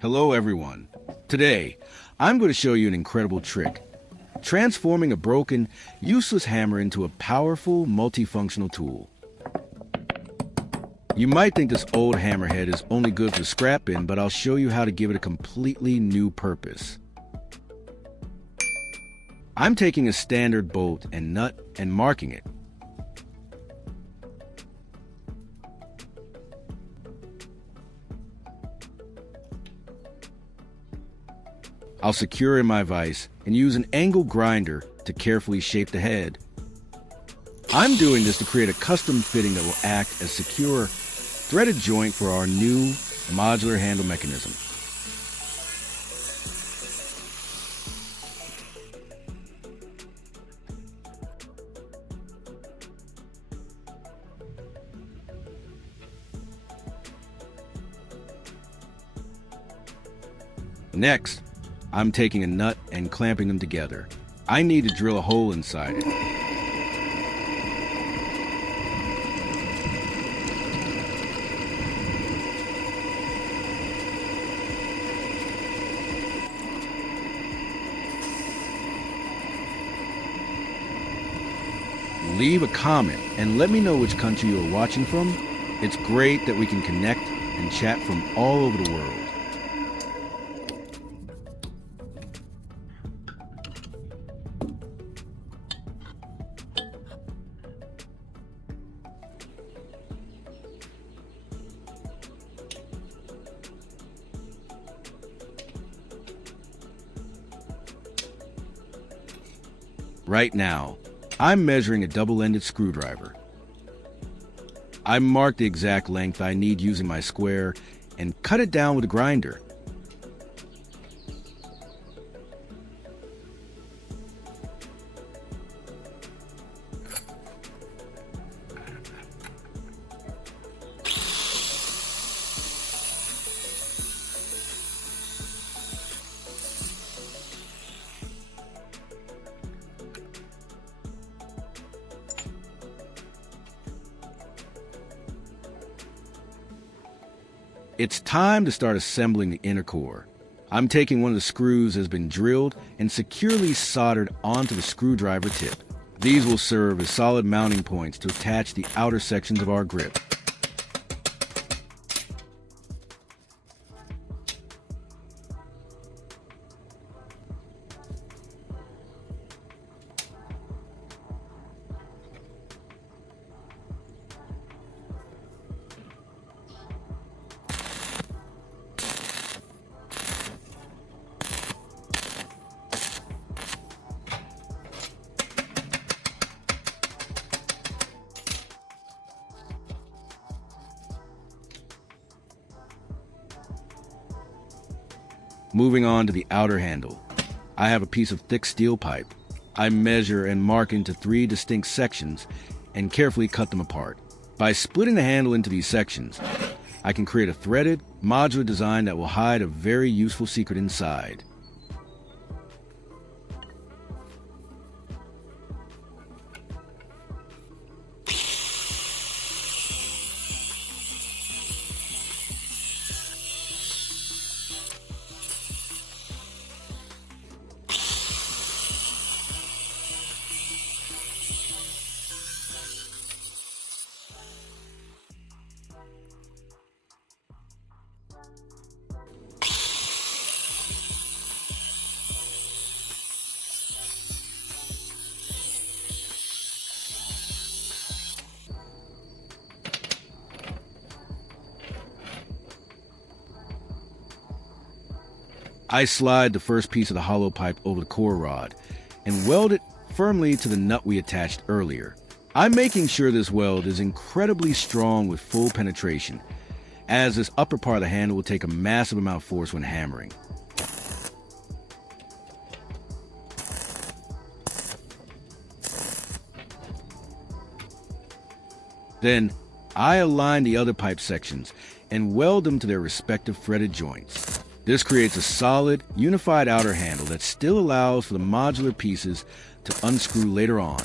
Hello everyone. Today, I'm going to show you an incredible trick, transforming a broken, useless hammer into a powerful, multifunctional tool. You might think this old hammerhead is only good for scrap bin, but I'll show you how to give it a completely new purpose. I'm taking a standard bolt and nut and marking it. I'll secure in my vise and use an angle grinder to carefully shape the head. I'm doing this to create a custom fitting that will act as secure threaded joint for our new modular handle mechanism. Next, I'm taking a nut and clamping them together. I need to drill a hole inside it. Leave a comment and let me know which country you are watching from. It's great that we can connect and chat from all over the world. Right now, I'm measuring a double-ended screwdriver. I mark the exact length I need using my square and cut it down with a grinder. It's time to start assembling the inner core. I'm taking one of the screws that has been drilled and securely soldered onto the screwdriver tip. These will serve as solid mounting points to attach the outer sections of our grip. Moving on to the outer handle, I have a piece of thick steel pipe. I measure and mark into 3 distinct sections and carefully cut them apart. By splitting the handle into these sections, I can create a threaded, modular design that will hide a very useful secret inside. I slide the first piece of the hollow pipe over the core rod and weld it firmly to the nut we attached earlier. I'm making sure this weld is incredibly strong with full penetration, as this upper part of the handle will take a massive amount of force when hammering. Then, I align the other pipe sections and weld them to their respective threaded joints. This creates a solid, unified outer handle that still allows for the modular pieces to unscrew later on.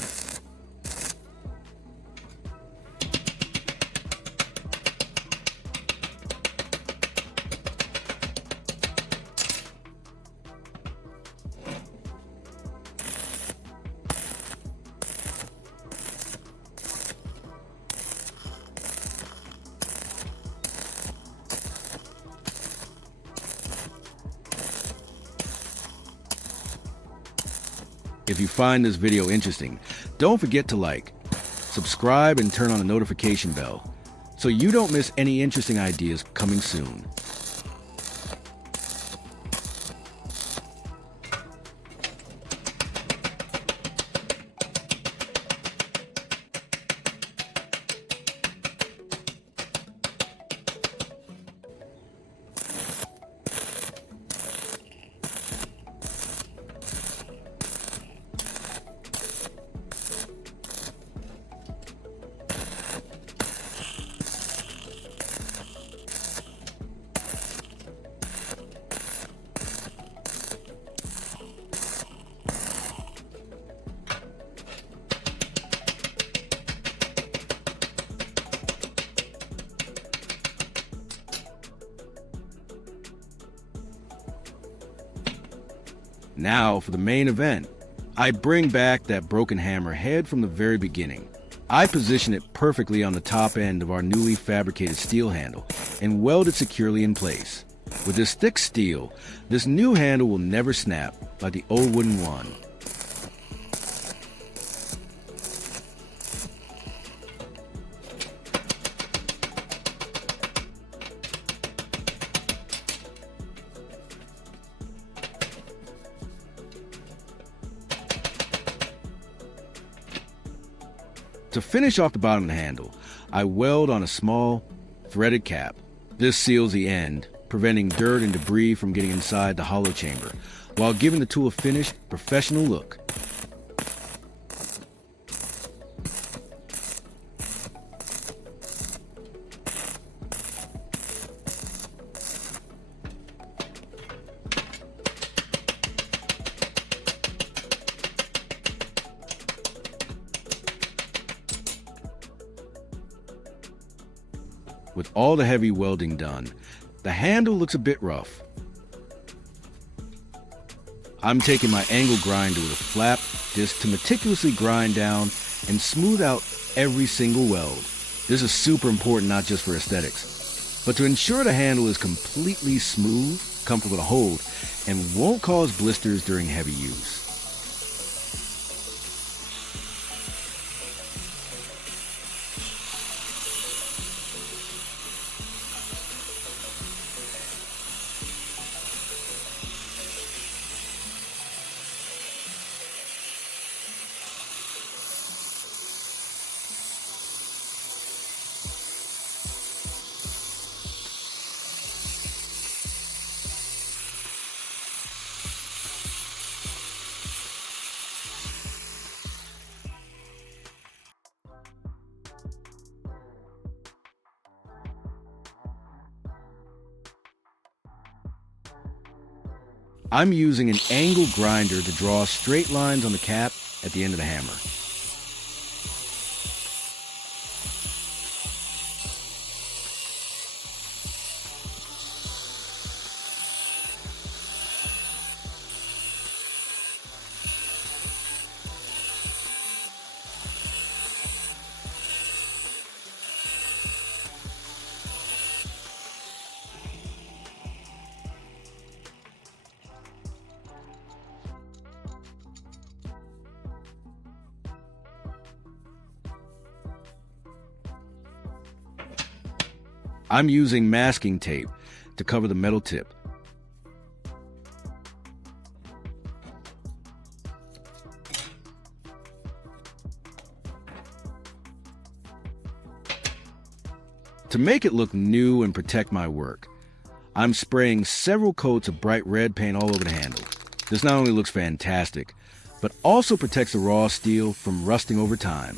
If you find this video interesting, don't forget to like, subscribe, and turn on the notification bell so you don't miss any interesting ideas coming soon. Now for the main event. I bring back that broken hammer head from the very beginning. I position it perfectly on the top end of our newly fabricated steel handle and weld it securely in place. With this thick steel, this new handle will never snap like the old wooden one. To finish off the bottom of the handle, I weld on a small, threaded cap. This seals the end, preventing dirt and debris from getting inside the hollow chamber, while giving the tool a finished, professional look. With all the heavy welding done, the handle looks a bit rough. I'm taking my angle grinder with a flap disc to meticulously grind down and smooth out every single weld. This is super important not just for aesthetics, but to ensure the handle is completely smooth, comfortable to hold, and won't cause blisters during heavy use. I'm using an angle grinder to draw straight lines on the cap at the end of the hammer. I'm using masking tape to cover the metal tip. To make it look new and protect my work, I'm spraying several coats of bright red paint all over the handle. This not only looks fantastic, but also protects the raw steel from rusting over time.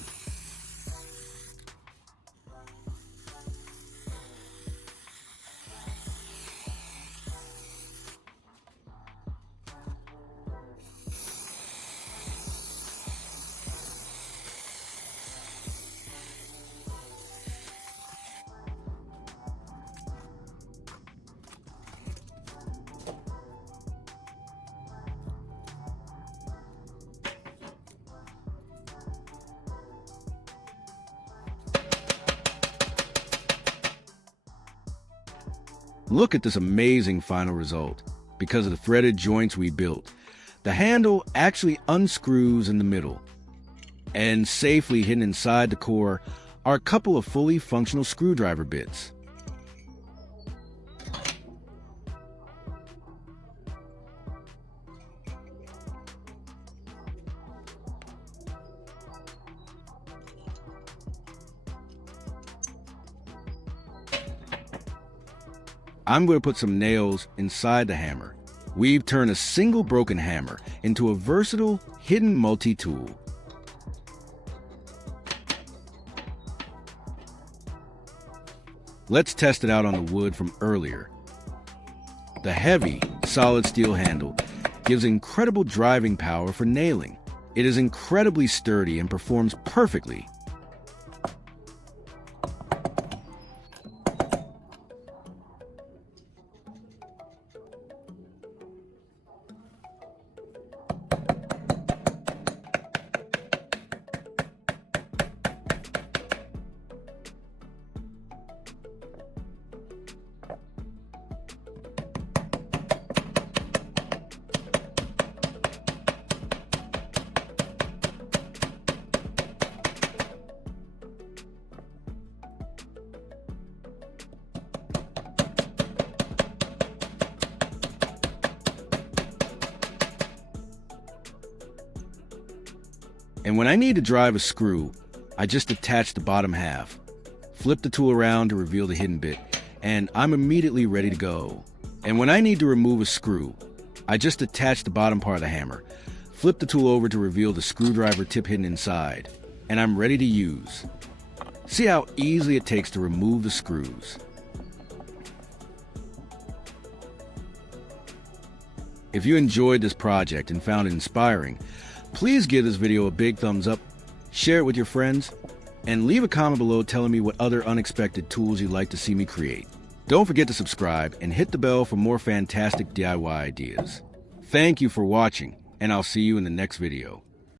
Look at this amazing final result. Because of the threaded joints we built, The handle actually unscrews in the middle, and safely hidden inside the core are a couple of fully functional screwdriver bits. I'm going to put some nails inside the hammer. We've turned a single broken hammer into a versatile, hidden multi-tool. Let's test it out on the wood from earlier. The heavy, solid steel handle gives incredible driving power for nailing. It is incredibly sturdy and performs perfectly. And when I need to drive a screw, I just attach the bottom half, flip the tool around to reveal the hidden bit, and I'm immediately ready to go. And when I need to remove a screw, I just attach the bottom part of the hammer, flip the tool over to reveal the screwdriver tip hidden inside, and I'm ready to use. See how easily it takes to remove the screws. If you enjoyed this project and found it inspiring, please give this video a big thumbs up, share it with your friends, and leave a comment below telling me what other unexpected tools you'd like to see me create. Don't forget to subscribe and hit the bell for more fantastic DIY ideas. Thank you for watching, and I'll see you in the next video.